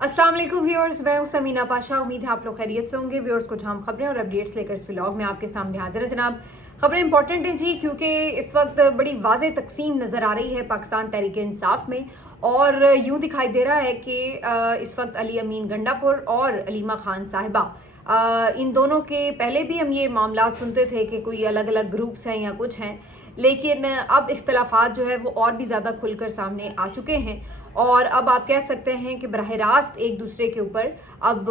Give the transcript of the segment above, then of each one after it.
अस्सलाम वालेकुम व्यूअर्स, मैं हूं समीना पाशा। उम्मीद है आप लोग खैरियत से होंगे। व्यूअर्स, कुछ हम खबरें और अपडेट्स लेकर इस व्लॉग में आपके सामने हाजिर है जनाब। खबरें इंपॉर्टेंट हैं जी, क्योंकि इस वक्त बड़ी वाज़ेह तकसीम नज़र आ रही है पाकिस्तान तहरीक इंसाफ में, और यूं दिखाई दे रहा है कि इस वक्त अली अमीन गंडापुर और अलीमा खान साहिबा, इन दोनों के पहले भी हम ये मामला सुनते थे कि कोई अलग अलग ग्रुप्स हैं या कुछ हैं, लेकिन अब इख्तलाफात जो है वो और भी ज़्यादा खुलकर सामने आ चुके हैं, और अब आप कह सकते हैं कि बराह रास्त एक दूसरे के ऊपर अब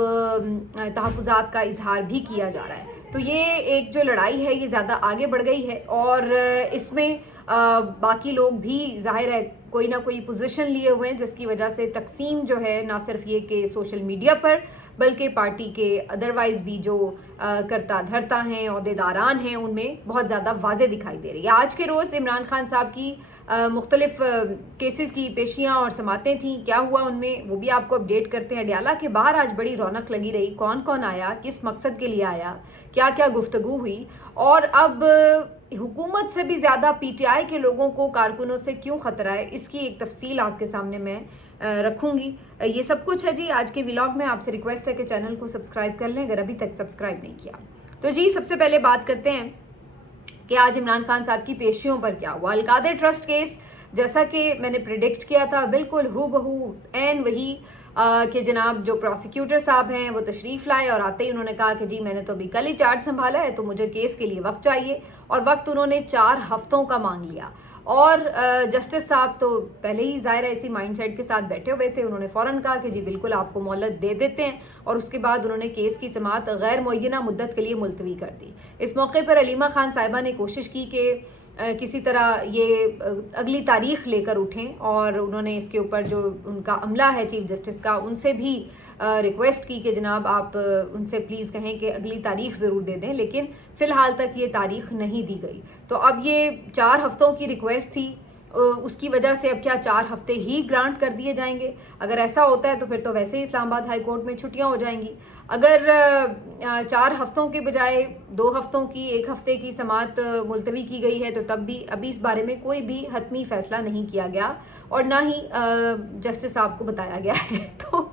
तहफ़्फ़ुज़ात का इजहार भी किया जा रहा है। तो ये एक जो लड़ाई है ये ज़्यादा आगे बढ़ गई है, और इसमें बाकी लोग भी ज़ाहिर है कोई ना कोई पोजीशन लिए हुए हैं, जिसकी वजह से तकसीम जो है ना सिर्फ ये कि सोशल मीडिया पर, बल्कि पार्टी के अदरवाइज़ भी जो करता धरता हैं, अहदेदारान हैं, उनमें बहुत ज़्यादा वाज़े दिखाई दे रही है। आज के रोज़ इमरान खान साहब की मुख्तलिफ केसेस की पेशियाँ और समातें थीं। क्या हुआ उनमें, वो भी आपको अपडेट करते हैं। अडयाला के बाहर आज बड़ी रौनक लगी रही। कौन कौन आया, किस मकसद के लिए आया, क्या क्या गुफ्तगू हुई, और अब हुकूमत से भी ज़्यादा पीटीआई के लोगों को, कारकुनों से क्यों ख़तरा है, इसकी एक तफसील आपके सामने मैं रखूंगी। ये सब कुछ है जी आज के व्लॉग में। आपसे रिक्वेस्ट है कि चैनल को सब्सक्राइब कर लें अगर अभी तक सब्सक्राइब नहीं किया। तो जी सबसे पहले बात करते हैं कि आज इमरान खान साहब की पेशियों पर क्या हुआ। अलकादर ट्रस्ट केस, जैसा कि मैंने प्रिडिक्ट किया था, बिल्कुल हूबहू एन वही कि जनाब जो प्रोसिक्यूटर साहब हैं वो तशरीफ़ लाए, और आते ही उन्होंने कहा कि जी मैंने तो अभी कल ही चार्ज संभाला है, तो मुझे केस के लिए वक्त चाहिए, और वक्त उन्होंने 4 हफ्तों का मांग लिया। और जस्टिस साहब तो पहले ही ज़ाहिर है इसी माइंडसेट के साथ बैठे हुए थे। उन्होंने फ़ौरन कहा कि जी बिल्कुल आपको मोहलत दे देते हैं, और उसके बाद उन्होंने केस की समाअत गैर मुअय्यना मुद्दत के लिए मुलतवी कर दी। इस मौके पर अलीमा खान साहिबा ने कोशिश की कि किसी तरह ये अगली तारीख लेकर उठें, और उन्होंने इसके ऊपर जो उनका अमला है चीफ जस्टिस का, उनसे भी रिक्वेस्ट की कि जनाब आप उनसे प्लीज़ कहें कि अगली तारीख ज़रूर दे दें, लेकिन फ़िलहाल तक ये तारीख नहीं दी गई। तो अब ये 4 हफ्तों की रिक्वेस्ट थी, उसकी वजह से अब क्या 4 हफ्ते ही ग्रांट कर दिए जाएंगे? अगर ऐसा होता है तो फिर तो वैसे ही इस्लामाबाद हाई कोर्ट में छुट्टियां हो जाएंगी। अगर 4 हफ्तों के बजाय 2 हफ्तों की, 1 हफ्ते की समाअत मुलतवी की गई है, तो तब भी अभी इस बारे में कोई भी हतमी फैसला नहीं किया गया, और ना ही जस्टिस साहब को बताया गया है। तो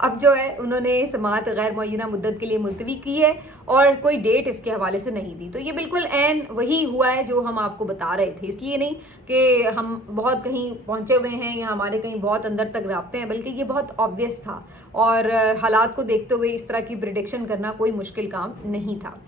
अब जो है उन्होंने समाअत गैर मुअय्यना मुद्दत के लिए मुलतवी की है, और कोई डेट इसके हवाले से नहीं दी। तो ये बिल्कुल ऐन वही हुआ है जो हम आपको बता रहे थे। इसलिए नहीं कि हम बहुत कहीं पहुंचे हुए हैं या हमारे कहीं बहुत अंदर तक राब्ते हैं, बल्कि ये बहुत ऑब्वियस था, और हालात को देखते हुए इस तरह की प्रिडिक्शन करना कोई मुश्किल काम नहीं था।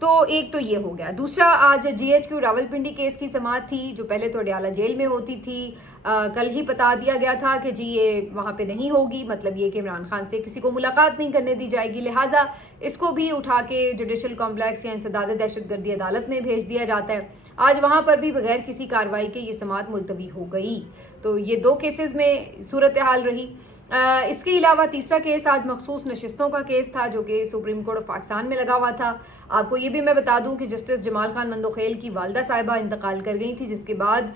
तो एक तो ये हो गया। दूसरा, आज GHQ रावलपिंडी केस की समाअत थी, जो पहले तो अडयाला जेल में होती थी। कल ही बता दिया गया था कि जी ये वहाँ पे नहीं होगी, मतलब ये कि इमरान खान से किसी को मुलाकात नहीं करने दी जाएगी, लिहाजा इसको भी उठा के जुडिशल कॉम्प्लेक्स या इंसदाद दहशतगर्दी अदालत में भेज दिया जाता है। आज वहाँ पर भी बगैर किसी कार्रवाई के ये समाअत मुलतवी हो गई। तो ये 2 केसेस में सूरत हाल रही। इसके अलावा तीसरा केस आज मखसूस नशिस्तों का केस था, जो कि सुप्रीम कोर्ट ऑफ पाकिस्तान में लगा हुआ था। आपको ये भी मैं बता दूं कि जस्टिस जमाल खान मंदोखेल की वालदा साहिबा इंतकाल कर गई थी, जिसके बाद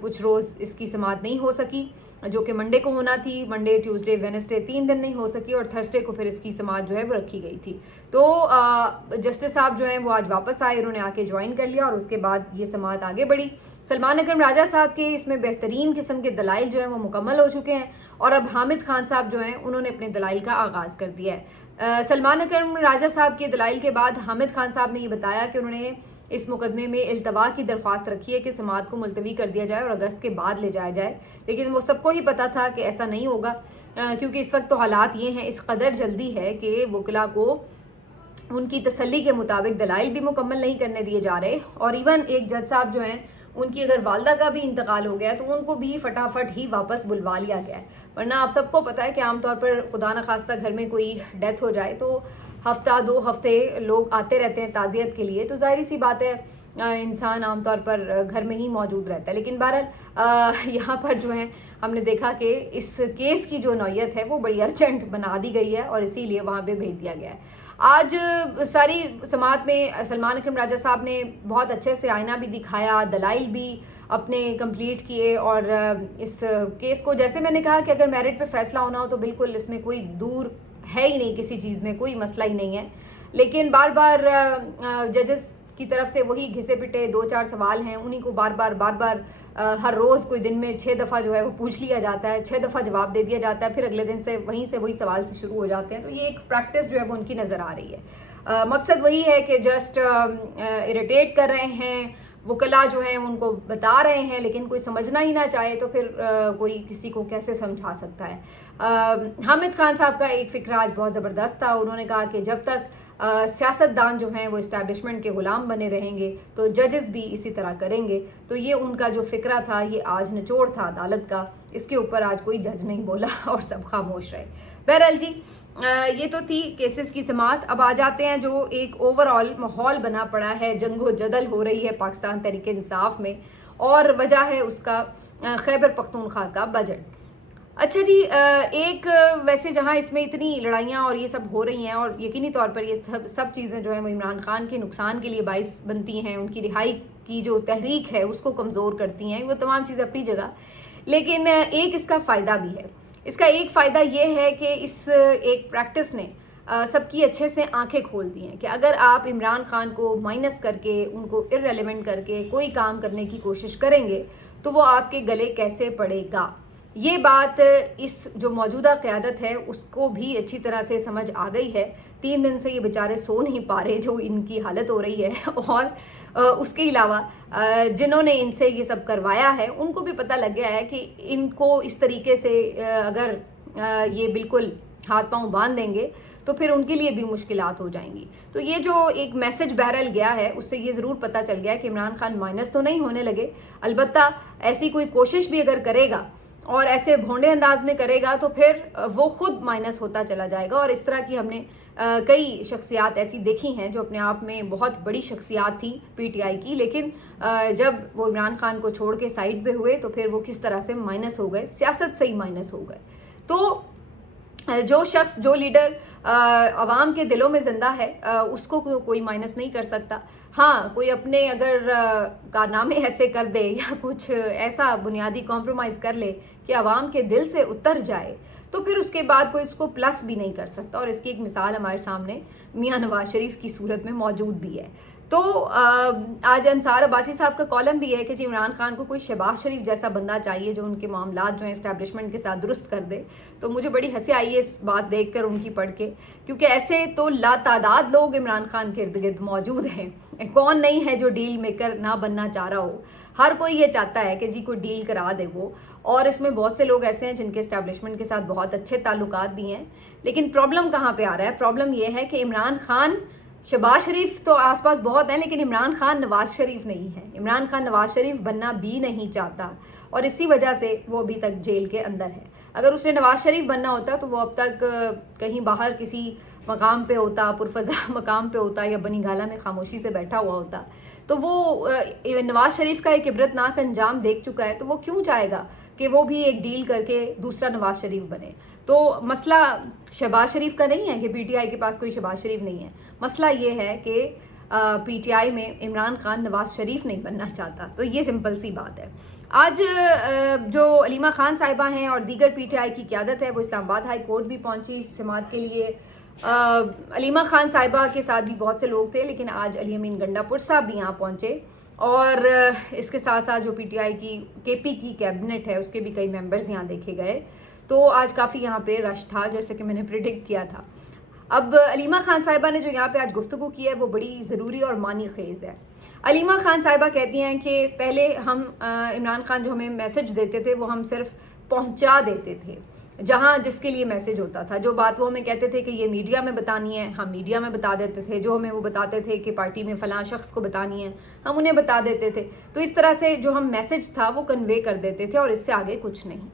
कुछ रोज़ इसकी समाअत नहीं हो सकी, जो कि मंडे को होना थी। मंडे, ट्यूसडे, वेडनेसडे 3 दिन नहीं हो सकी, और थर्सडे को फिर इसकी समाअत जो है वो रखी गई थी। तो जस्टिस साहब जो हैं वो आज वापस आए, उन्होंने आके ज्वाइन कर लिया, और उसके बाद ये समाअत आगे बढ़ी। सलमान अकरम राजा साहब के इसमें बेहतरीन किस्म के दलाइल जो हैं वो मुकम्मल हो चुके हैं, और अब हामिद खान साहब जो हैं उन्होंने अपने दलाइल का आगाज़ कर दिया है। सलमान अकरम राजा साहब के दलाइल के बाद हामिद खान साहब ने ये बताया कि उन्होंने इस मुकदमे में इल्तवा की दरख्वास्त रखी है कि समाअत को मुलतवी कर दिया जाए और अगस्त के बाद ले जाया जाए, लेकिन वो सबको ही पता था कि ऐसा नहीं होगा, क्योंकि इस वक्त तो हालात ये हैं, इस कदर जल्दी है कि वकला को उनकी तसल्ली के मुताबिक दलाइल भी मुकम्मल नहीं करने दिए जा रहे, और इवन एक जज साहब जो हैं उनकी अगर वालदा का भी इंतकाल हो गया तो उनको भी फटाफट ही वापस बुलवा लिया गया है। वरना आप सबको पता है कि आमतौर पर खुदा न खास्ता घर में कोई डेथ हो जाए तो हफ्ता 2 हफ्ते लोग आते रहते हैं ताज़ियत के लिए, तो जाहिर सी बात है इंसान आमतौर पर घर में ही मौजूद रहता है। लेकिन बहरहाल यहाँ पर जो है हमने देखा कि इस केस की जो नौयत है वो बड़ी अर्जेंट बना दी गई है, और इसीलिए वहाँ पे भेज दिया गया है। आज सारी समाअत में सलमान अकरम राजा साहब ने बहुत अच्छे से आईना भी दिखाया, दलाइल भी अपने कंप्लीट किए, और इस केस को, जैसे मैंने कहा कि अगर मेरिट पे फैसला होना हो तो बिल्कुल इसमें कोई दूर है ही नहीं, किसी चीज़ में कोई मसला ही नहीं है। लेकिन बार बार जजेस की तरफ से वही घिसे पिटे 2-4 सवाल हैं, उन्हीं को बार बार हर रोज़ कोई दिन में 6 दफ़ा जो है वो पूछ लिया जाता है, 6 दफ़ा जवाब दे दिया जाता है, फिर अगले दिन से वहीं से वही सवाल से शुरू हो जाते हैं। तो ये एक प्रैक्टिस जो है वो उनकी नज़र आ रही है। मकसद वही है कि जस्ट इरिटेट कर रहे हैं, वकला जो हैं उनको बता रहे हैं, लेकिन कोई समझना ही ना चाहे तो फिर कोई किसी को कैसे समझा सकता है। हामिद खान साहब का एक फ़िक्रा आज बहुत ज़बरदस्त था। उन्होंने कहा कि जब तक सियासतदान जो हैं वो इस्टेब्लिशमेंट के ग़ुलाम बने रहेंगे तो जजेस भी इसी तरह करेंगे। तो ये उनका जो फ़िक्रा था, ये आज निचोड़ था अदालत का, इसके ऊपर आज कोई जज नहीं बोला और सब खामोश रहे। बहरहाल जी, ये तो थी केसेस की समात। अब आ जाते हैं जो एक ओवरऑल माहौल बना पड़ा है, जंगो जदल हो रही है पाकिस्तान तहरीक इंसाफ में, और वजह है उसका खैबर पख्तूनख्वा का बजट। अच्छा जी, एक वैसे जहाँ इसमें इतनी लड़ाइयाँ और ये सब हो रही हैं, और यकीनी तौर पर ये सब चीज़ें जो हैं वो इमरान खान के नुकसान के लिए बाइस बनती हैं, उनकी रिहाई की जो तहरीक है उसको कमज़ोर करती हैं, वो तमाम चीज़ें अपनी जगह, लेकिन एक इसका फ़ायदा भी है। इसका एक फ़ायदा ये है कि इस एक प्रैक्टिस ने सबकी अच्छे से आंखें खोल दी हैं कि अगर आप इमरान खान को माइनस करके, उनको इररेलेवेंट करके कोई काम करने की कोशिश करेंगे तो वो आपके गले कैसे पड़ेगा। ये बात इस जो मौजूदा क़यादत है उसको भी अच्छी तरह से समझ आ गई है। 3 दिन से ये बेचारे सो नहीं पा रहे, जो इनकी हालत हो रही है, और उसके अलावा जिन्होंने इनसे ये सब करवाया है उनको भी पता लग गया है कि इनको इस तरीके से अगर ये बिल्कुल हाथ पांव बांध देंगे तो फिर उनके लिए भी मुश्किलात हो जाएंगी। तो ये जो एक मैसेज बहरहाल गया है उससे ये ज़रूर पता चल गया कि इमरान खान माइनस तो नहीं होने लगे, अलबत्ता ऐसी कोई कोशिश भी अगर करेगा और ऐसे भोंडे अंदाज में करेगा तो फिर वो खुद माइनस होता चला जाएगा। और इस तरह की हमने कई शख्सियात ऐसी देखी हैं जो अपने आप में बहुत बड़ी शख्सियात थी पीटीआई की, लेकिन जब वो इमरान खान को छोड़ के साइड पे हुए तो फिर वो किस तरह से माइनस हो गए, सियासत से ही माइनस हो गए। तो जो शख्स, जो लीडर अवाम के दिलों में जिंदा है उसको कोई माइनस नहीं कर सकता। हाँ, कोई अपने अगर कारनामे ऐसे कर दे या कुछ ऐसा बुनियादी कॉम्प्रोमाइज़ कर ले कि अवाम के दिल से उतर जाए तो फिर उसके बाद कोई इसको प्लस भी नहीं कर सकता। और इसकी एक मिसाल हमारे सामने मियां नवाज शरीफ की सूरत में मौजूद भी है। तो आज अंसार अब्बासी साहब का कॉलम भी है कि जी इमरान खान को कोई शहबाज शरीफ जैसा बंदा चाहिए जो उनके मामलात जो हैं इस्टेब्लिशमेंट के साथ दुरुस्त कर दे। तो मुझे बड़ी हंसी आई है इस बात देखकर उनकी पढ़ के, क्योंकि ऐसे तो लातादाद लोग इमरान खान के इर्द गिर्द मौजूद हैं। कौन नहीं है जो डील मेकर ना बनना चाह रहा हो, हर कोई ये चाहता है कि जी कोई डील करा दे वो। और इसमें बहुत से लोग ऐसे हैं जिनके इस्टेब्लिशमेंट के साथ बहुत अच्छे ताल्लुकात भी हैं। लेकिन प्रॉब्लम कहाँ पे आ रहा है? प्रॉब्लम ये है कि इमरान खान, शहबाज शरीफ तो आसपास बहुत है, लेकिन इमरान खान नवाज शरीफ नहीं है। इमरान खान नवाज शरीफ बनना भी नहीं चाहता और इसी वजह से वो अभी तक जेल के अंदर है। अगर उसने नवाज शरीफ बनना होता तो वो अब तक कहीं बाहर किसी मकाम पे होता, पुरफजा मकाम पे होता, या बनी गाला में खामोशी से बैठा हुआ होता। तो वो नवाज शरीफ का एक इबरतनाक अंजाम देख चुका है, तो वो क्यों चाहेगा कि वो भी एक डील करके दूसरा नवाज शरीफ बने। तो मसला शहबाज शरीफ का नहीं है कि पीटीआई के पास कोई शहबाज शरीफ नहीं है, मसला ये है कि पीटीआई में इमरान खान नवाज शरीफ नहीं बनना चाहता। तो ये सिंपल सी बात है। आज जो अलीमा खान साहिबा हैं और दीगर पीटीआई की क़यादत है वो इस्लामाबाद हाई कोर्ट भी पहुंची समाअत के लिए। अलीमा खान साहिबा के साथ भी बहुत से लोग थे, लेकिन आज अली अमीन गंडापुर साहब भी यहाँ पहुँचे। और इसके साथ साथ जो पीटीआई की केपी की कैबिनेट है उसके भी कई मेंबर्स यहाँ देखे गए। तो आज काफ़ी यहाँ पे रश था, जैसे कि मैंने प्रिडिक्ट किया था। अब अलीमा खान साहिबा ने जो यहाँ पे आज गुफ्तगू की है वो बड़ी ज़रूरी और मानी खेज़ है। अलीमा खान साहिबा कहती हैं कि पहले हम इमरान खान जो हमें मैसेज देते थे वो हम सिर्फ पहुँचा देते थे, जहाँ जिसके लिए मैसेज होता था। जो बात वो हमें कहते थे कि ये मीडिया में बतानी है, हम मीडिया में बता देते थे। जो हमें वो बताते थे कि पार्टी में फ़लाँ शख्स को बतानी है, हम उन्हें बता देते थे। तो इस तरह से जो हम मैसेज था वो कन्वे कर देते थे और इससे आगे कुछ नहीं।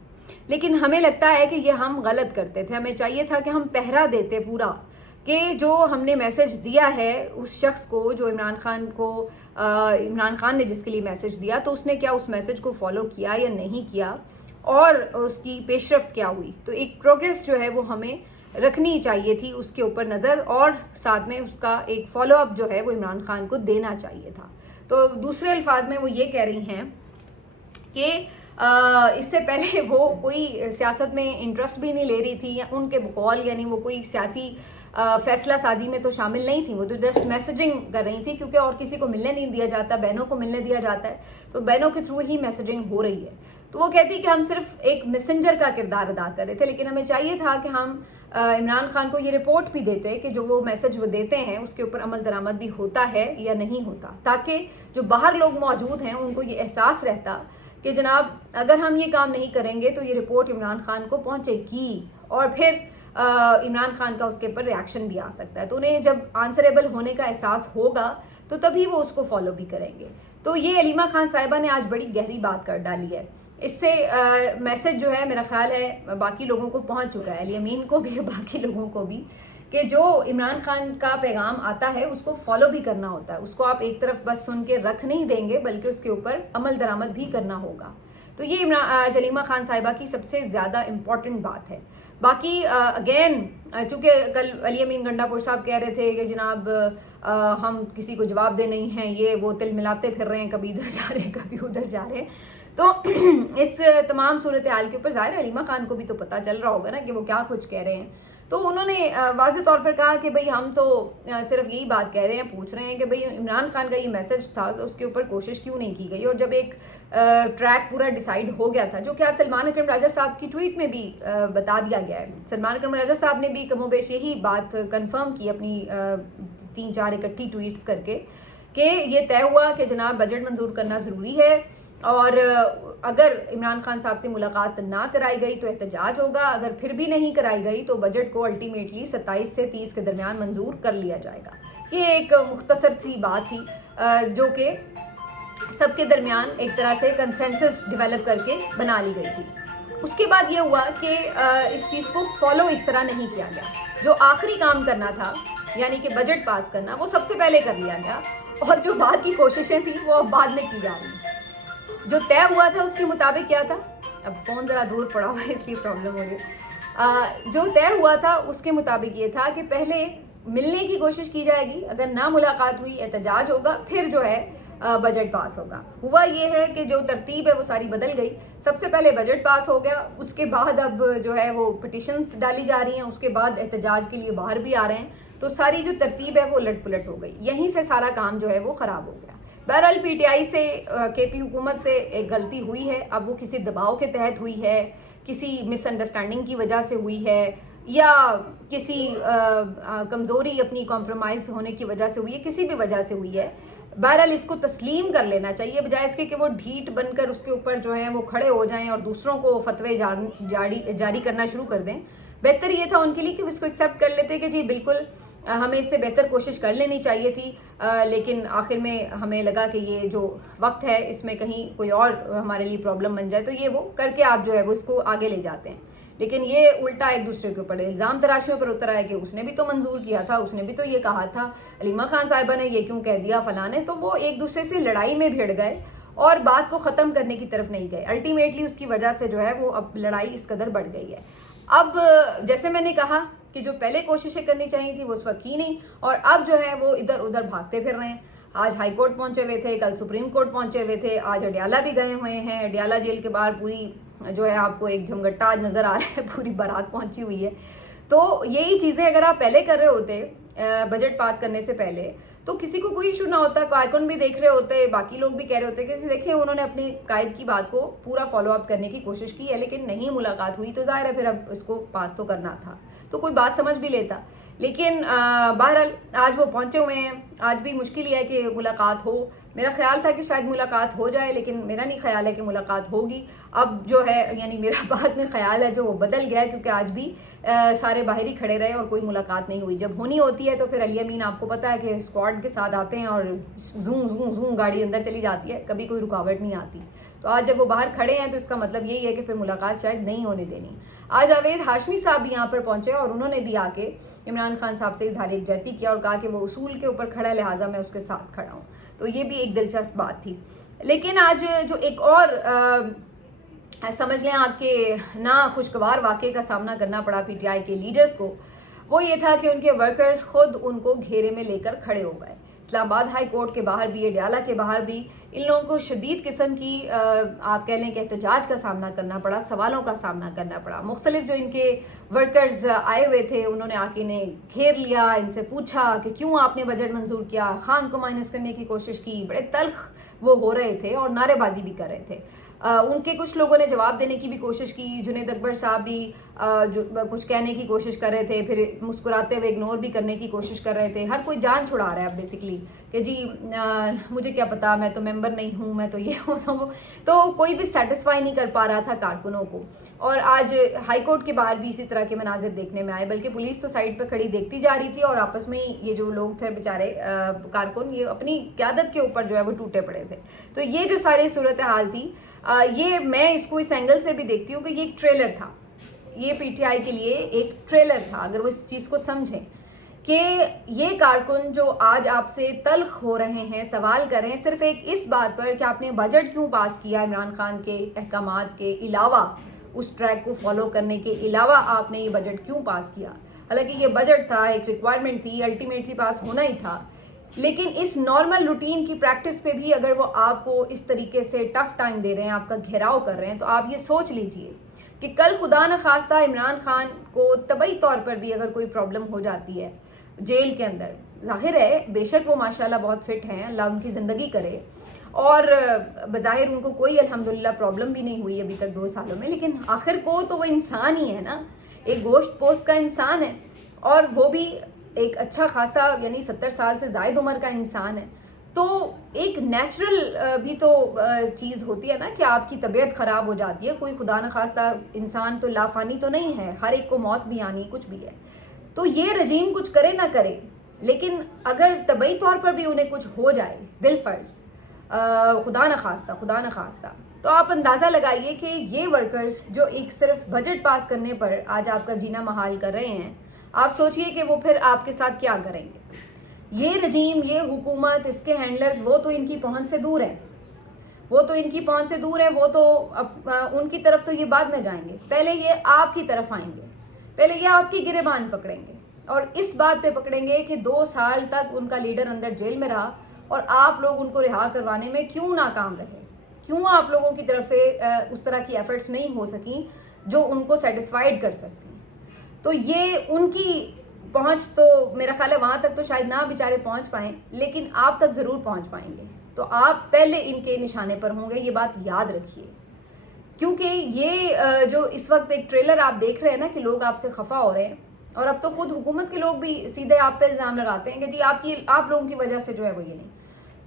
लेकिन हमें लगता है कि ये हम गलत करते थे। हमें चाहिए था कि हम पहरा देते पूरा कि जो हमने मैसेज दिया है उस शख्स को, जो इमरान खान ने जिसके लिए मैसेज दिया, तो उसने क्या उस मैसेज को फॉलो किया या नहीं किया और उसकी पेशरफ्त क्या हुई। तो एक प्रोग्रेस जो है वो हमें रखनी चाहिए थी उसके ऊपर नज़र, और साथ में उसका एक फॉलो अप जो है वो इमरान खान को देना चाहिए था। तो दूसरे अल्फाज में वो ये कह रही हैं कि इससे पहले वो कोई सियासत में इंटरेस्ट भी नहीं ले रही थी, या उनके बकौल यानी वो कोई सियासी फैसला साजी में तो शामिल नहीं थी, वो तो जस्ट मैसेजिंग कर रही थी, क्योंकि और किसी को मिलने नहीं दिया जाता, बहनों को मिलने दिया जाता है, तो बहनों के थ्रू ही मैसेजिंग हो रही है। तो वो कहती कि हम सिर्फ एक मैसेंजर का किरदार अदा कर रहे थे, लेकिन हमें चाहिए था कि हम इमरान खान को ये रिपोर्ट भी देते कि जो वो मैसेज वो देते हैं उसके ऊपर अमल दरामद भी होता है या नहीं होता, ताकि जो बाहर लोग मौजूद हैं उनको ये एहसास रहता कि जनाब अगर हम ये काम नहीं करेंगे तो ये रिपोर्ट इमरान खान को पहुंचेगी और फिर इमरान खान का उसके ऊपर रिएक्शन भी आ सकता है। तो उन्हें जब आंसरेबल होने का एहसास होगा तो तभी वो उसको फॉलो भी करेंगे। तो ये अलीमा खान साहिबा ने आज बड़ी गहरी बात कर डाली है। इससे मैसेज जो है मेरा ख्याल है बाकी लोगों को पहुंच चुका है, अली अमीन को भी, बाकी लोगों को भी, कि जो इमरान खान का पैगाम आता है उसको फॉलो भी करना होता है। उसको आप एक तरफ बस सुन के रख नहीं देंगे, बल्कि उसके ऊपर अमल दरामद भी करना होगा। तो ये अलीमा खान साहिबा की सबसे ज़्यादा इम्पॉर्टेंट बात है। बाकी अगेन, चूँकि कल अली अमीन गंडापुर साहब कह रहे थे कि जनाब हम किसी को जवाब दे नहीं हैं, ये वो तिल मिलाते फिर रहे हैं, कभी इधर जा रहे हैं कभी उधर जा रहे हैं। तो इस तमाम सूरत हाल के ऊपर ज़ाहिर अलीमा खान को भी तो पता चल रहा होगा ना कि वो क्या कुछ कह रहे हैं। तो उन्होंने वाज़ेह तौर पर कहा कि भाई हम तो सिर्फ यही बात कह रहे हैं, पूछ रहे हैं कि भाई इमरान खान का ये मैसेज था तो उसके ऊपर कोशिश क्यों नहीं की गई। और जब एक ट्रैक पूरा डिसाइड हो गया था, जो कि आज सलमान अकरम राजा साहब की ट्वीट में भी बता दिया गया है, सलमान अकरम राजा साहब ने भी कमोबेश यही बात कंफर्म की अपनी 3-4 इकट्ठी ट्वीट्स करके कि ये तय हुआ कि जनाब बजट मंजूर करना ज़रूरी है और अगर इमरान खान साहब से मुलाकात ना कराई गई तो एहतजाज होगा, अगर फिर भी नहीं कराई गई तो बजट को अल्टीमेटली 27 से 30 के दरमियान मंजूर कर लिया जाएगा। ये एक मुख्तसर सी बात थी जो कि सबके दरमियान एक तरह से कंसेंसस डेवलप करके बना ली गई थी। उसके बाद ये हुआ कि इस चीज़ को फॉलो इस तरह नहीं किया गया। जो आखिरी काम करना था यानी कि बजट पास करना, वो सबसे पहले कर लिया गया और जो बाद की कोशिशें थी वो अब बाद में की जा रही हैं। जो तय हुआ था उसके मुताबिक क्या था, अब फ़ोन ज़रा दूर पड़ा हुआ है इसलिए प्रॉब्लम हो रही है। जो तय हुआ था उसके मुताबिक ये था कि पहले मिलने की कोशिश की जाएगी, अगर ना मुलाकात हुई एहतजाज होगा, फिर जो है बजट पास होगा। हुआ ये है कि जो तरतीब है वो सारी बदल गई। सबसे पहले बजट पास हो गया, उसके बाद अब जो है वो पिटिशंस डाली जा रही हैं, उसके बाद एहतजाज के लिए बाहर भी आ रहे हैं। तो सारी जो तरतीब है वो उलट पुलट हो गई, यहीं से सारा काम जो है वो ख़राब हो गया। बहरहाल पीटीआई से केपी हुकूमत से एक गलती हुई है, अब वो किसी दबाव के तहत हुई है, किसी मिसअंडरस्टैंडिंग की वजह से हुई है या किसी कमज़ोरी अपनी कॉम्प्रोमाइज़ होने की वजह से हुई है, किसी भी वजह से हुई है। बहरहाल इसको तस्लीम कर लेना चाहिए, बजाय इसके कि वो ढीठ बनकर उसके ऊपर जो है वो खड़े हो जाएं और दूसरों को फतवे जारी करना शुरू कर दें। बेहतर ये था उनके लिए कि इसको एक्सेप्ट कर लेते कि जी बिल्कुल हमें इससे बेहतर कोशिश कर लेनी चाहिए थी, लेकिन आखिर में हमें लगा कि ये जो वक्त है इसमें कहीं कोई और हमारे लिए प्रॉब्लम बन जाए, तो ये वो करके आप जो है वो इसको आगे ले जाते हैं। लेकिन ये उल्टा एक दूसरे के ऊपर इल्ज़ाम तराशियों पर उतर आया कि उसने भी तो मंजूर किया था, उसने भी तो ये कहा था, अलीमा खान साहिबा ने ये क्यों कह दिया फलाने। तो वो एक दूसरे से लड़ाई में भिड़ गए और बात को ख़त्म करने की तरफ नहीं गए। अल्टीमेटली उसकी वजह से जो है वो अब लड़ाई इस कदर बढ़ गई है। अब जैसे मैंने कहा कि जो पहले कोशिशें करनी चाहिए थी वो उस वक्त की नहीं, और अब जो है वो इधर उधर भागते फिर रहे हैं। आज हाई कोर्ट पहुंचे हुए थे, कल सुप्रीम कोर्ट पहुंचे हुए थे, आज अडियाला भी गए हुए हैं। अडियाला जेल के बाहर पूरी जो है आपको एक झमगट्टा आज नज़र आ रहा है, पूरी बारात पहुंची हुई है। तो यही चीज़ें अगर आप पहले कर रहे होते बजट पास करने से पहले, तो किसी को कोई इशू ना होता, कारकुन भी देख रहे होते, बाकी लोग भी कह रहे होते कि देखिए उन्होंने अपनी कायद की बात को पूरा फॉलो अप करने की कोशिश की है, लेकिन नहीं मुलाकात हुई, तो जाहिर है फिर अब इसको पास तो करना था, तो कोई बात समझ भी लेता। लेकिन बहरहाल आज वो पहुंचे हुए हैं, आज भी मुश्किल ही है कि मुलाकात हो। मेरा ख्याल था कि शायद मुलाकात हो जाए, लेकिन मेरा नहीं ख्याल है कि मुलाकात होगी। अब जो है यानी मेरा बाद में ख्याल है जो वो बदल गया है, क्योंकि आज भी सारे बाहर ही खड़े रहे और कोई मुलाकात नहीं हुई। जब होनी होती है तो फिर अली अमीन आपको पता है कि स्क्वाड के साथ आते हैं और जूम जूम जूम गाड़ी अंदर चली जाती है, कभी कोई रुकावट नहीं आती। तो आज जब वो बाहर खड़े हैं तो इसका मतलब यही है कि फिर मुलाकात शायद नहीं होने देनी। आज जावेद हाशमी साहब भी यहाँ पर पहुंचे और उन्होंने भी आके इमरान खान साहब से इजहार यकजहती किया और कहा कि वो उसूल के ऊपर खड़ा है, लिहाजा मैं उसके साथ खड़ा हूँ। तो ये भी एक दिलचस्प बात थी। लेकिन आज जो एक और समझ लें आपके ना खुशगवार वाक़े का सामना करना पड़ा पीटीआई के लीडर्स को, वो ये था कि उनके वर्कर्स खुद उनको घेरे में लेकर खड़े हो गए। इस्लामाबाद हाई कोर्ट के बाहर भी, अडियाला के बाहर भी इन लोगों को शदीद किस्म की आप कह लें कि एहतजाज का सामना करना पड़ा, सवालों का सामना करना पड़ा। मुख्तलिफ जो इनके वर्कर्स आए हुए थे उन्होंने आके इन्हें घेर लिया, इनसे पूछा कि क्यों आपने बजट मंजूर किया, खान को माइनस करने की कोशिश की, बड़े तल्ख वो हो रहे थे और नारेबाजी भी कर रहे थे। उनके कुछ लोगों ने जवाब देने की भी कोशिश की, जुनैद अकबर साहब भी जो कुछ कहने की कोशिश कर रहे थे, फिर मुस्कुराते हुए इग्नोर भी करने की कोशिश कर रहे थे। हर कोई जान छुड़ा रहा है अब बेसिकली कि जी मुझे क्या पता, मैं तो मेंबर नहीं हूँ, मैं तो ये हूँ तो कोई भी सेटिस्फाई नहीं कर पा रहा था कारकुनों को। और आज हाई कोर्ट के बाहर भी इसी तरह के मनाजिर देखने में आए, बल्कि पुलिस तो साइड पर खड़ी देखती जा रही थी और आपस में ही ये जो लोग थे बेचारे कारकुन, ये अपनी क़यादत के ऊपर जो है वो टूटे पड़े थे। तो ये जो सारी सूरत हाल थी, ये मैं इसको इस एंगल से भी देखती हूँ कि ये एक ट्रेलर था, ये पीटीआई के लिए एक ट्रेलर था। अगर वो इस चीज़ को समझें कि ये कारकुन जो आज आपसे तल्ख हो रहे हैं, सवाल कर रहे हैं सिर्फ एक इस बात पर कि आपने बजट क्यों पास किया, इमरान खान के अहकामात के अलावा, उस ट्रैक को फॉलो करने के अलावा आपने ये बजट क्यों पास किया। हालांकि ये बजट था, एक रिक्वायरमेंट थी, अल्टीमेटली पास होना ही था, लेकिन इस नॉर्मल रूटीन की प्रैक्टिस पे भी अगर वो आपको इस तरीके से टफ टाइम दे रहे हैं, आपका घेराव कर रहे हैं, तो आप ये सोच लीजिए कि कल खुदा न खास्ता इमरान खान को तबई तौर पर भी अगर कोई प्रॉब्लम हो जाती है जेल के अंदर, जाहिर है बेशक वो माशाल्लाह बहुत फिट हैं, अल्लाह उनकी ज़िंदगी करे, और बज़ाहिर उनको कोई अल्हम्दुलिल्लाह प्रॉब्लम भी नहीं हुई अभी तक 2 सालों में, लेकिन आखिर को तो वो इंसान ही है ना, एक गोश्त पोस्ट का इंसान है, और वो भी एक अच्छा खासा यानी 70 साल से ज़ायद उम्र का इंसान है। तो एक नेचुरल भी तो चीज़ होती है ना कि आपकी तबीयत ख़राब हो जाती है, कोई खुदा न खास्ता इंसान तो लाफानी तो नहीं है, हर एक को मौत भी आनी कुछ भी है। तो ये रजीम कुछ करे ना करे, लेकिन अगर तबई तौर पर भी उन्हें कुछ हो जाए बिलफर्ज, खुदा न खास्ता, तो आप अंदाज़ा लगाइए कि ये वर्कर्स जो एक सिर्फ बजट पास करने पर आज आपका जीना महाल कर रहे हैं, आप सोचिए कि वो फिर आपके साथ क्या करेंगे। ये रजीम, ये हुकूमत, इसके हैंडलर्स, वो तो इनकी पहुंच से दूर है, वो तो उनकी तरफ तो ये बाद में जाएंगे, पहले ये आपकी तरफ आएंगे, पहले ये आपकी गिरेबान पकड़ेंगे, और इस बात पे पकड़ेंगे कि 2 साल तक उनका लीडर अंदर जेल में रहा और आप लोग उनको रिहा करवाने में क्यों नाकाम रहे, क्यों आप लोगों की तरफ से उस तरह की एफर्ट्स नहीं हो सकी जो उनको सेटिस्फाइड कर सकती। तो ये उनकी पहुंच तो मेरा ख्याल है वहाँ तक तो शायद ना बेचारे पहुंच पाएँ, लेकिन आप तक ज़रूर पहुंच पाएंगे। तो आप पहले इनके निशाने पर होंगे, ये बात याद रखिए, क्योंकि ये जो इस वक्त एक ट्रेलर आप देख रहे हैं ना कि लोग आपसे खफा हो रहे हैं, और अब तो खुद हुकूमत के लोग भी सीधे आप पे इल्ज़ाम लगाते हैं कि जी आप लोगों की वजह से जो है वो ये नहीं।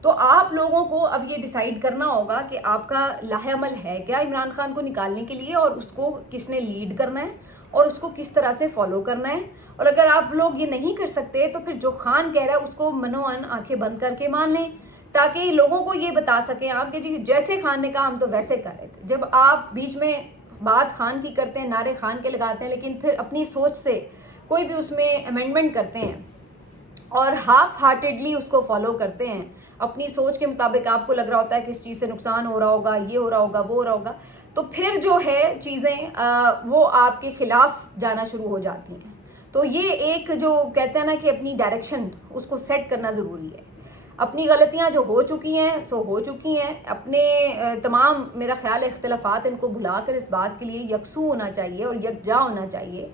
तो आप लोगों को अब ये डिसाइड करना होगा कि आपका लाहेअमल है क्या इमरान खान को निकालने के लिए, और उसको किसने लीड करना है और उसको किस तरह से फॉलो करना है। और अगर आप लोग ये नहीं कर सकते तो फिर जो खान कह रहा है उसको मनोअन आंखें बंद करके मान लें, ताकि लोगों को ये बता सकें आप कि जी जैसे खान ने कहा हम तो वैसे कर रहे थे। जब आप बीच में बात खान की करते हैं, नारे खान के लगाते हैं, लेकिन फिर अपनी सोच से कोई भी उसमें अमेंडमेंट करते हैं और हाफ हार्टेडली उसको फॉलो करते हैं, अपनी सोच के मुताबिक आपको लग रहा होता है कि इस चीज़ से नुकसान हो रहा होगा, ये हो रहा होगा, वो हो रहा होगा, तो फिर जो है चीज़ें वो आपके खिलाफ जाना शुरू हो जाती हैं। तो ये एक जो कहते हैं ना कि अपनी डायरेक्शन उसको सेट करना ज़रूरी है। अपनी गलतियां जो हो चुकी हैं सो हो चुकी हैं, अपने तमाम मेरा ख्याल है इख्तिलाफात इनको भुलाकर इस बात के लिए यकसू होना चाहिए और यकजा होना चाहिए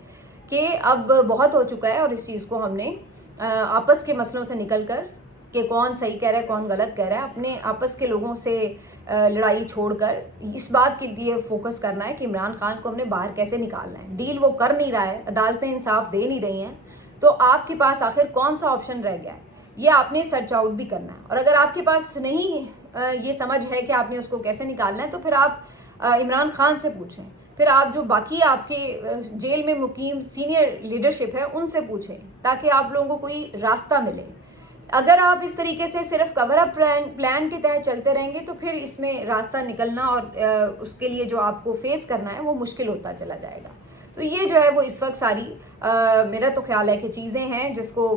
कि अब बहुत हो चुका है, और इस चीज़ को हमने आपस के मसलों से निकल कर कि कौन सही कह रहा है कौन गलत कह रहा है, अपने आपस के लोगों से लड़ाई छोड़कर इस बात के लिए फोकस करना है कि इमरान खान को हमने बाहर कैसे निकालना है। डील वो कर नहीं रहा है, अदालतें इंसाफ दे नहीं रही हैं, तो आपके पास आखिर कौन सा ऑप्शन रह गया है, ये आपने सर्च आउट भी करना है। और अगर आपके पास नहीं ये समझ है कि आपने उसको कैसे निकालना है, तो फिर आप इमरान खान से पूछें, फिर आप जो बाकी आपके जेल में मुकीम सीनियर लीडरशिप है उनसे पूछें, ताकि आप लोगों को कोई रास्ता मिले। अगर आप इस तरीके से सिर्फ कवर अप प्लान के तहत चलते रहेंगे तो फिर इसमें रास्ता निकलना और उसके लिए जो आपको फेस करना है वो मुश्किल होता चला जाएगा। तो ये जो है वो इस वक्त सारी मेरा तो ख्याल है कि चीज़ें हैं जिसको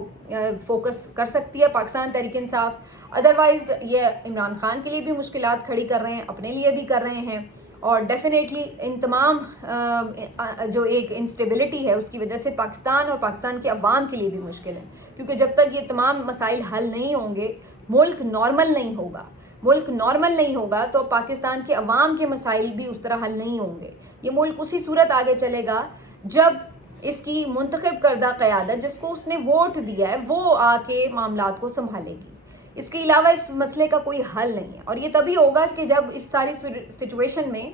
फोकस कर सकती है पाकिस्तान तहरीक इंसाफ। अदरवाइज़ ये इमरान खान के लिए भी मुश्किलात खड़ी कर रहे हैं, अपने लिए भी कर रहे हैं, और डेफिनेटली इन तमाम जो एक इंस्टेबिलिटी है उसकी वजह से पाकिस्तान और पाकिस्तान के अवाम के लिए भी मुश्किल है, क्योंकि जब तक ये तमाम मसाइल हल नहीं होंगे मुल्क नॉर्मल नहीं होगा। ملک نارمل نہیں ہوگا تو پاکستان کے عوام کے مسائل بھی اس طرح حل نہیں ہوں گے. یہ ملک اسی صورت آگے چلے گا جب اس کی منتخب کردہ قیادت جس کو اس نے ووٹ دیا ہے وہ آ کے معاملات کو سنبھالے گی. اس کے علاوہ اس مسئلے کا کوئی حل نہیں ہے, اور یہ تبھی ہوگا کہ جب اس ساری سچویشن میں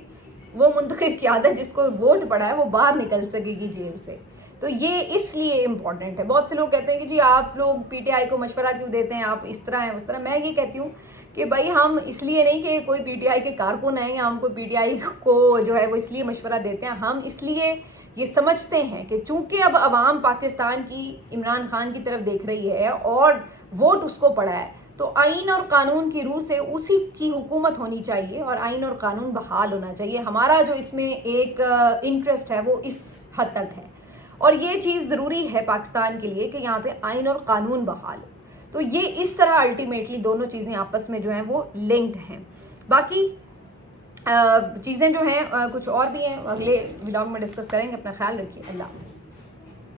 وہ منتخب قیادت جس کو ووٹ پڑا ہے وہ باہر نکل سکے گی جیل سے. تو یہ اس لیے امپورٹنٹ ہے. بہت سے لوگ کہتے ہیں کہ جی آپ لوگ پی ٹی آئی کو مشورہ کیوں دیتے ہیں, آپ اس طرح ہیں اس طرح. میں یہ کہتی ہوں کہ بھائی ہم اس لیے نہیں کہ کوئی پی ٹی آئی کے کارکن ہیں یا ہم کوئی پی ٹی آئی کو جو ہے وہ اس لیے مشورہ دیتے ہیں, ہم اس لیے یہ سمجھتے ہیں کہ چونکہ اب عوام پاکستان کی عمران خان کی طرف دیکھ رہی ہے اور ووٹ اس کو پڑا ہے, تو آئین اور قانون کی روح سے اسی کی حکومت ہونی چاہیے اور آئین اور قانون بحال ہونا چاہیے. ہمارا جو اس میں ایک انٹرسٹ ہے وہ اس حد تک ہے, اور یہ چیز ضروری ہے پاکستان کے لیے کہ یہاں پہ آئین اور قانون بحال ہو. تو یہ اس طرح الٹیمیٹلی دونوں چیزیں آپس میں جو ہیں وہ لنکڈ ہیں. باقی چیزیں جو ہیں کچھ اور بھی ہیں, اگلے ولاگ میں ڈسکس کریں گے. اپنا خیال رکھیے. اللہ حافظ.